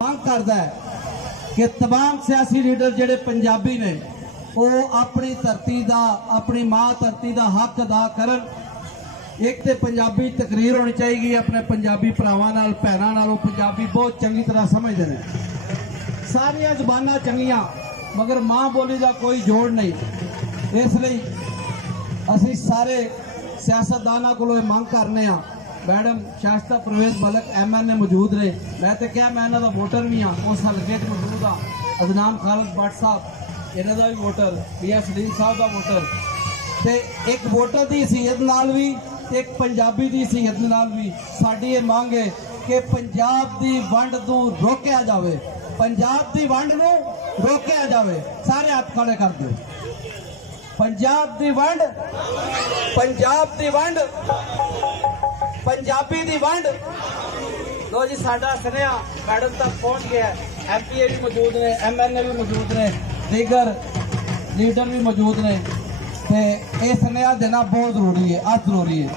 मांग करता है कि तमाम सियासी लीडर जिहड़े पंजाबी ने वो अपनी धरती का अपनी मां धरती का हक अदा करन। एक तो पंजाबी तकरीर होनी चाहिए अपने पंजाबी भरावां नाल भैणां नाल। पंजाबी बहुत चंगी तरह समझते हैं, सारिया जबाना चंगियां मगर मां बोली का कोई जोड़ नहीं। इसलिए असी सारे सियासतदानों को मंग करने मैडम शास्ता परवेज मलिक MNA मौजूद रहे। मैं तो क्या मैं इन्हों का वोटर भी हाँ, उस हल्के मौजूद हाँ। अदनाम खालिद भट्ट साहब इन्हों का भी वोटर, BS सलीम साहब का वोटर। तो एक वोटर की हैसियत नाल भी एक पंजाबी की हैसियत नाल भी साडी ये मांग है कि पंजाब की वंड को रोकया जाए, पंजाब की वंड को रोकया जाए। सारे हाथ खड़े कर दो। पंजाब की वंड, पंजाब की वंड, पंजाबी की वंड। लो जी साडा सुनिया मैडम तक पहुंच गया। MPA भी मौजूद ने, MNA भी मौजूद ने, दीगर लीडर भी मौजूद ने। ये सुनिया देना बहुत जरूरी है, अत जरूरी है।